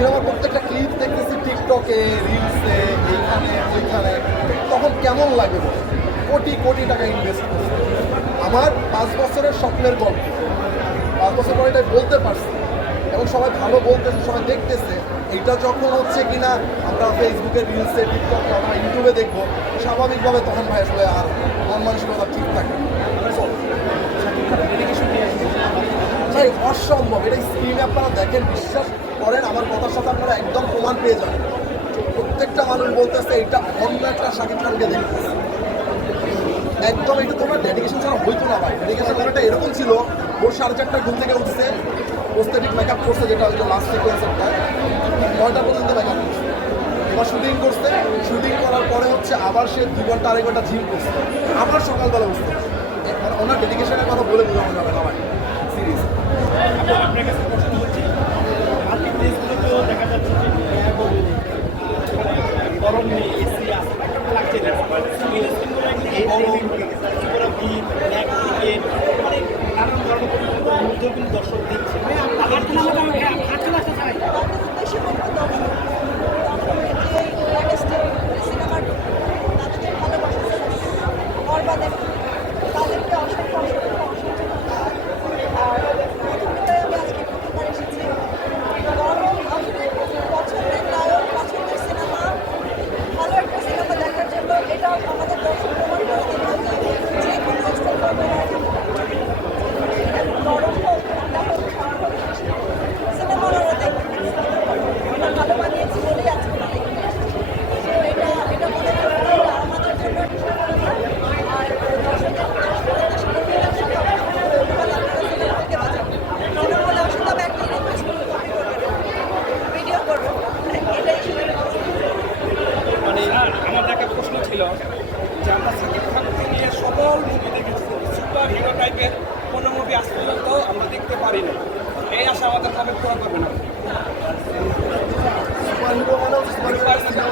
সিনেমার প্রত্যেকটা ক্লিপ দেখতেছি টিকটকে, রিলসে, এইখানে ওইখানে, তখন কেমন লাগে বলো? কোটি কোটি টাকা ইনভেস্ট করছে। আমার 5 বছরের স্বপ্নের গল্প, 5 বছর পরে এটাই বলতে পারছি এবং সবাই ভালো বলতেছে, সবাই দেখতেছে। এইটা যখন হচ্ছে কিনা আমরা ফেসবুকে, রিলসে, টিকটকে, আমরা ইউটিউবে দেখবো, স্বাভাবিকভাবে তখন ভাই আসলে আর মন মানসিকতা ঠিক থাকে। ভাই অসম্ভব, এটা স্ক্রিনে আপনারা দেখেন, বিশ্বাস করেন আমার কথার সাথে আপনারা একদম প্রমাণ পেয়ে যাবেন। প্রত্যেকটা মানুষ বলতেছে এটা অন্য একটা শাকিব খানকে দেখতেছে। একদম এটা তোমার ডেডিকেশন ছাড়া হইতো না ভাই। ডেডিকেশন ব্যাপারটা এরকম ছিল, ওর 4:30টায় ঘুম থেকে উঠছে, প্রস্থেটিক মেকআপ করছে, যেটা হয়তো লাস্ট সিকোয়েন্সটা 9টা পর্যন্ত মেকআপ করছে, এবার শুটিং করছে। শুটিং করার পরে হচ্ছে আবার সে 2 ঘন্টা 2.5 ঘন্টা জিম করছে, আবার সকালবেলা উঠছে। মানে ওনার ডেডিকেশনের কথা বলে বোঝানো যাবে না ভাই, সিরিয়াস। আপনার কাছে প্রশ্ন হচ্ছে, মাল্টিপ্লেক্সগুলোতেও দেখা যাচ্ছে যে গরম নেই, এসি আছে, একটা লাগছে না। নানান ধরনের মধ্যেও কিন্তু দর্শক দিচ্ছে। তাদেরকে অসংখ্য অসংখ্য অসংখ্য ধন্যবাদ। আর প্রথমে আমি আজকে প্রথমবার এসেছি। গরম আসলে পছন্দের নায়ক, পছন্দের সিনেমা, ভালো একটা সিনেমা দেখার জন্য এটাও আমাদের দর্শক প্রমাণ করে দিল যে কোনো এক্সপেক্ট করবে না। গরম হোক, ঠান্ডা হোক, ঝড় হোক, সিনেমা ওরা দেখবে, এটা ভালো বানিয়েছি বলেই আজকে ওরা দেখবে। তো এটা মনে করবো এটা আমাদের জন্য আর দর্শকের ভিডিও করবো, এটাই মানে আমার একটা প্রশ্ন ছিল যে আমরা সাকিব খানকে নিয়ে সকল মুভি দেখেছি, সুপার হিরো টাইপের কোনো মুভি আজ পর্যন্ত আমরা দেখতে পারি না। এই আশা আমাদের কবে পুরো করবে না। সুপার হিরো মানে হচ্ছে সুপার হিরো সিনেমা।